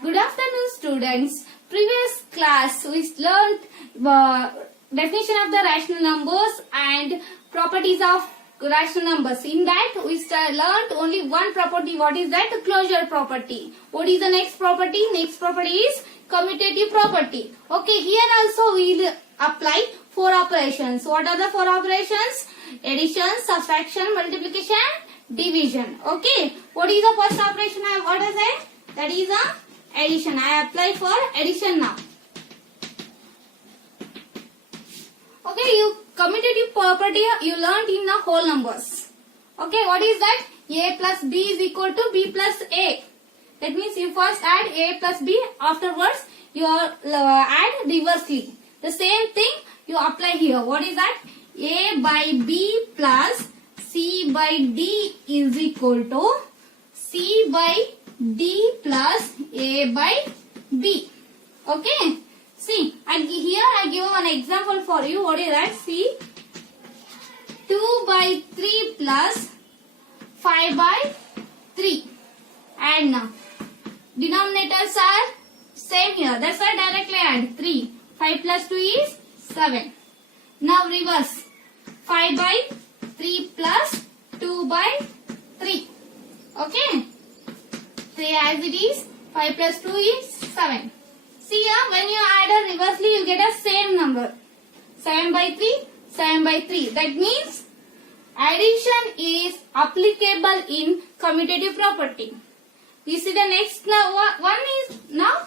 Good afternoon, students. Previous class we learned definition of the rational numbers and properties of rational numbers. In that we learned only one property. What is that? Closure property. What is the next property? Next property is commutative property. Okay, here also we will apply four operations. What are the four operations? Addition, subtraction, multiplication, division. Okay, what is the first operation? What is it? That is a addition. I apply for addition now. Okay, you commutative property you learned in the whole numbers. Okay, what is that? A plus B is equal to B plus A. That means you first add A plus B, afterwards you add reversely. The same thing you apply here. What is that? A by B plus C by D is equal to C by D plus A by B. Okay. See, here I give one example for you. What is that? See, 2 by 3 plus 5 by 3. And now, denominators are same here. That's why directly add 3. 5 plus 2 is 7. Now reverse. 5 by 3 plus 2 by 3. Okay. Say as it is. 5 plus 2 is 7. See here, when you add a reversely, you get a same number. 7 by 3, 7 by 3. That means addition is applicable in commutative property. You see the next one is now.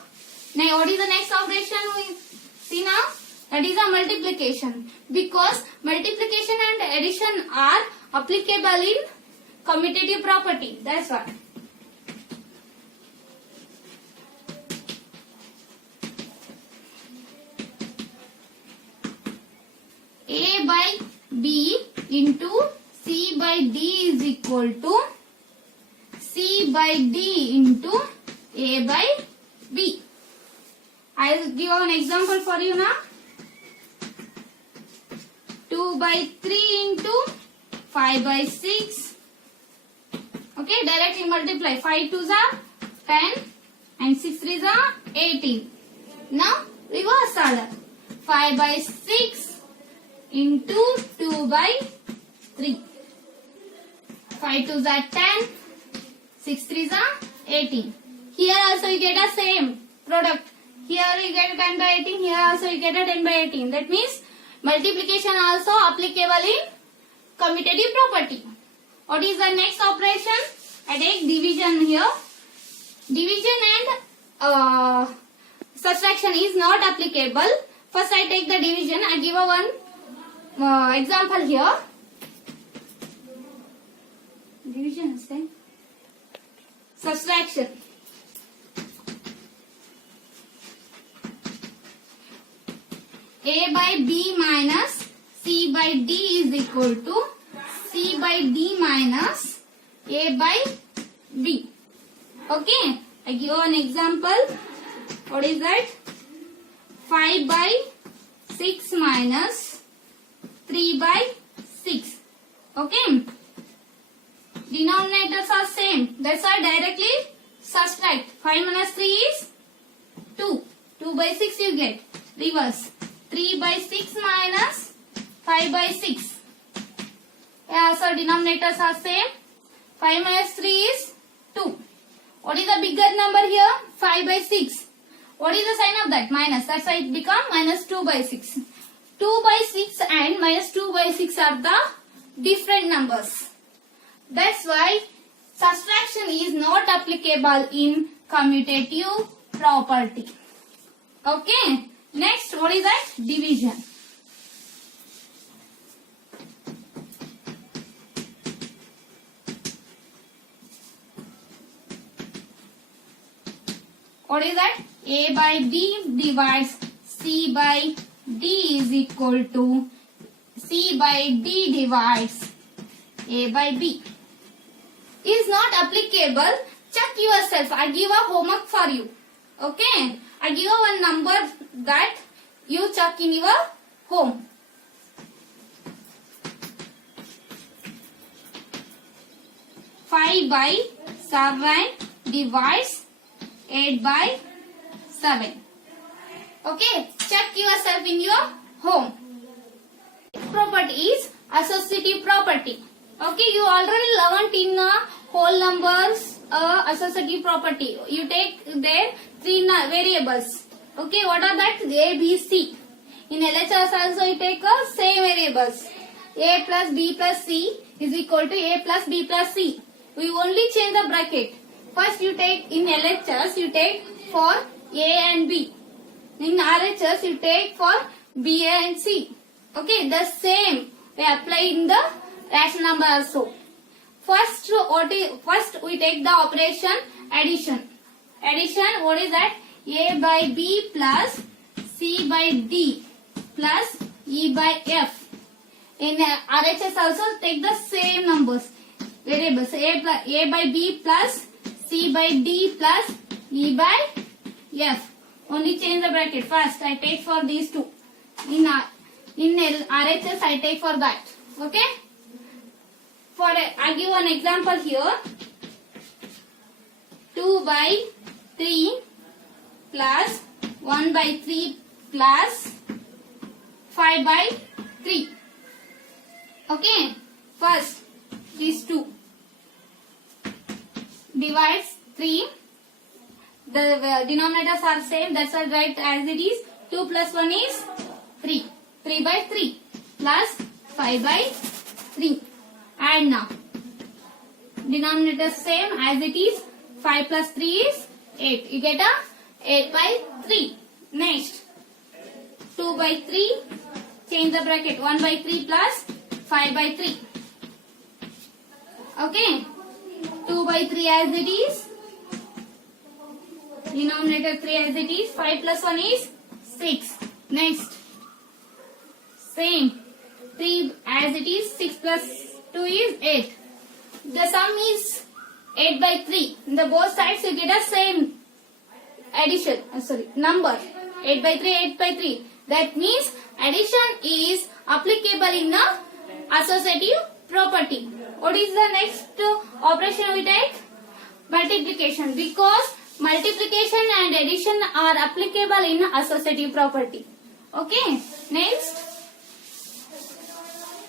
Now what is the next operation we see now? That is a multiplication. Because multiplication and addition are applicable in commutative property. That's why. A by B into C by D is equal to C by D into A by B. I will give an example for you now. 2 by 3 into 5 by 6. Okay, directly multiply. 5 2s are 10 and 6 3s are 18. Now reverse order. 5 by 6 into 2 by 3. 5 2s are 10, 6 3s are 18. Here also you get a same product. Here you get 10 by 18, here also you get a 10 by 18. That means multiplication also applicable in commutative property. What is the next operation? I take division here. Division and subtraction is not applicable. First I take the division. I give a one example here. Division is same. Subtraction. A by B minus C by D is equal to C by D minus A by B. Okay. I give an example. What is that? 5 by 6 minus 3 by 6. Okay. Denominators are same. That's why directly subtract. 5 minus 3 is 2. 2 by 6 you get. Reverse. 3 by 6 minus 5 by 6. Yeah, so denominators are same. 5 minus 3 is 2. What is the bigger number here? 5 by 6. What is the sign of that? Minus. That's why it become minus 2 by 6. 2 by 6 and minus 2 by 6 are the different numbers. That's why subtraction is not applicable in commutative property. Okay. Next, what is that? Division. What is that? A by B divides C by D is equal to C by D divides A by B. Is not applicable. Check yourself. I give a homework for you. Okay. I give you one number that you check in your home. 5 by 7 divides 8 by 7. Okay, check yourself in your home. Property is associative property. Okay, you already learnt in whole numbers associative property. You take there 3 variables. Okay, what are that? A, B, C. In LHS also you take same variables. A plus B plus C is equal to A plus B plus C. We only change the bracket. First you take in LHS you take for A and B. In RHS you take for B and C. Okay, the same we apply in the rational number also. First we take the operation addition. Addition, what is that? A by B plus C by D plus E by F. In RHS also take the same numbers, variables. A by B plus C by D plus E by F. Only change the bracket. First I take for these two. In RHS I take for that. Okay. I give one example here. 2 by 3 plus 1 by 3 plus 5 by 3. Okay. First these two divides 3. The denominators are same. That's why write as it is. 2 plus 1 is 3. 3 by 3 plus 5 by 3. Add now. Denominator same as it is. 5 plus 3 is 8. You get a 8 by 3. Next. 2 by 3. Change the bracket. 1 by 3 plus 5 by 3. Okay. 2 by 3 as it is. Denominator 3 as it is. 5 plus 1 is 6. Next. Same. 3 as it is. 6 plus 2 is 8. The sum is 8 by 3. In the both sides you get a same addition. Number. 8 by 3, 8 by 3. That means addition is applicable in a associative property. What is the next operation we take? Multiplication. Because multiplication and addition are applicable in associative property. Okay. Next.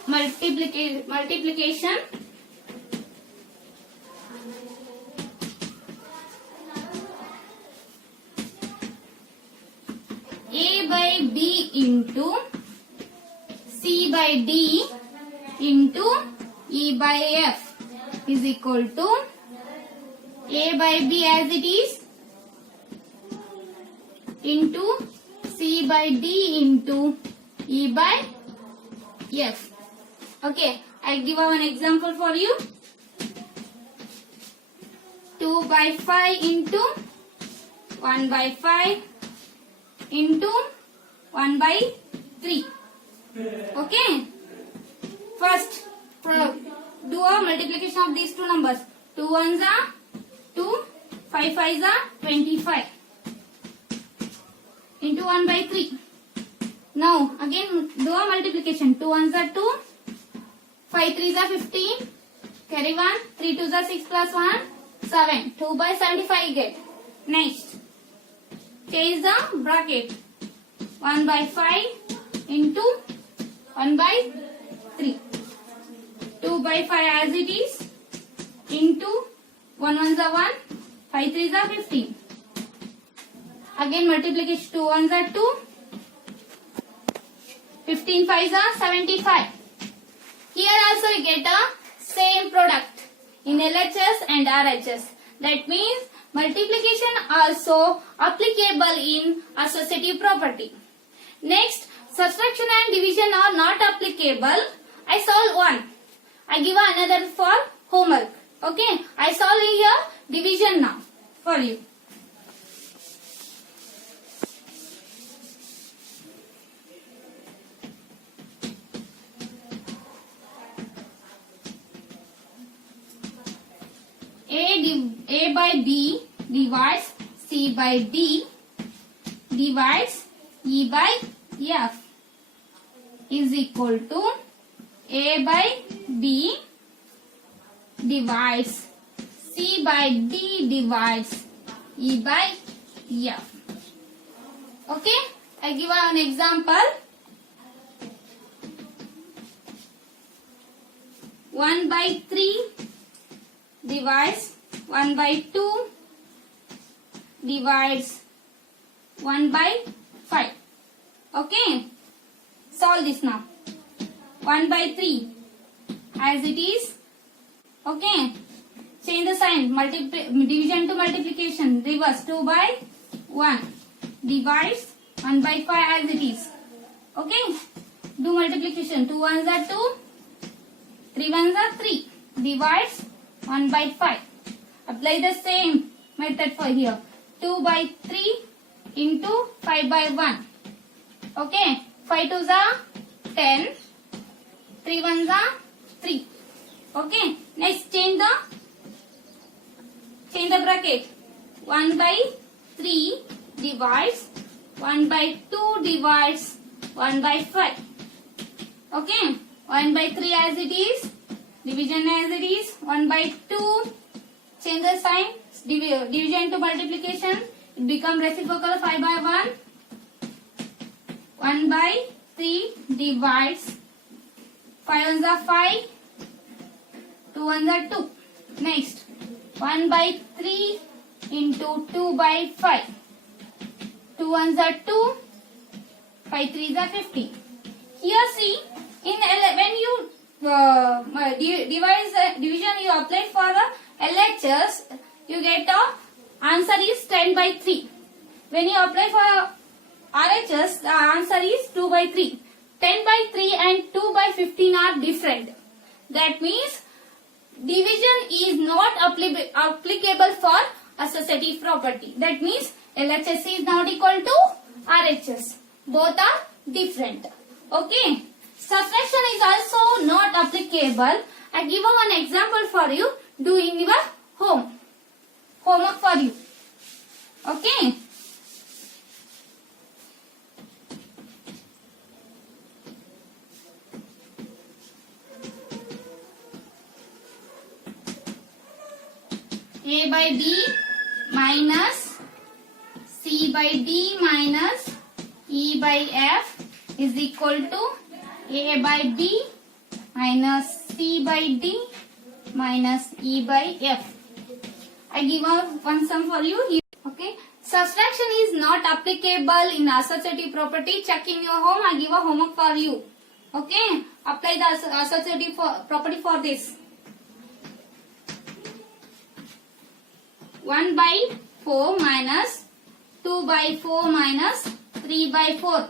Multiplication. A by B into C by D into E by F is equal to A by B as it is into C by D into E by F. Okay, I give one example for you. 2 by 5 into 1 by 5 into 1 by 3. Okay. First, do a multiplication of these two numbers. 2 ones are 2, 5 5s are 25 into 1 by 3. Now, again do a multiplication. 2 ones are 2, 5 3s are 15, carry 1, 3 2s are 6 plus 1, 7. 2 by 75 you get. Next, change the bracket. 1 by 5 into 1 by 3. 2 by 5 as it is into 1 ones are 1, 5 3s are 15. Again multiplication. 2 ones are 2, 15 5s are 75. Here also you get a same product in LHS and RHS. That means multiplication also applicable in associative property. Next, subtraction and division are not applicable. I solve one. I give another for homework. Okay, I solve here division now for you. A by B divides C by D divides E by F is equal to A by B divides C by D divides E by F. Okay, I give an example. 1 by 3 divides 1 by 2 divides 1 by 5. Okay, solve this now. 1 by 3 as it is. Okay, change the sign. Division to multiplication. Reverse. 2 by 1 divides 1 by 5 as it is. Okay, do multiplication. 2 ones are 2, 3 ones are 3. Divides 1 by 5. Apply the same method for here. 2 by 3 into 5 by 1. Okay, 5 twos are 10, 3 ones are 3. Okay, next change the bracket. 1 by 3 divides 1 by 2 divides 1 by 5. Okay, 1 by 3 as it is, division as it is. 1 by 2, change the sign, division to multiplication, it become reciprocal. 5 by 1. 1 by 3 divides 5 ones are 5, 2 ones are 2. Next, 1 by 3 into 2 by 5. 2 ones are 2, 5 threes are 50. Here see, when you division you apply for the LHS, you get the answer is 10 by 3. When you apply for RHS, the answer is 2 by 3. 10 by 3 and 2 by 15 are different. That means division is not applicable for associative property. That means LHS is not equal to RHS. Both are different. Okay. Subtraction is also not applicable. I give one example for you. Do in your homework for you. Okay. A by B minus C by D minus E by F is equal to A by B minus C by D minus E by F. I give out one sum for you. Okay. Subtraction is not applicable in associative property. Check in your home. I give a homework for you. Okay. Apply the associative property for this. 1 by 4 minus 2 by 4 minus 3 by 4.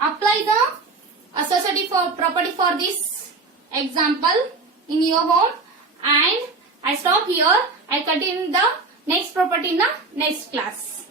Apply the associative property for this example in your home, and I stop here. I continue the next property in the next class.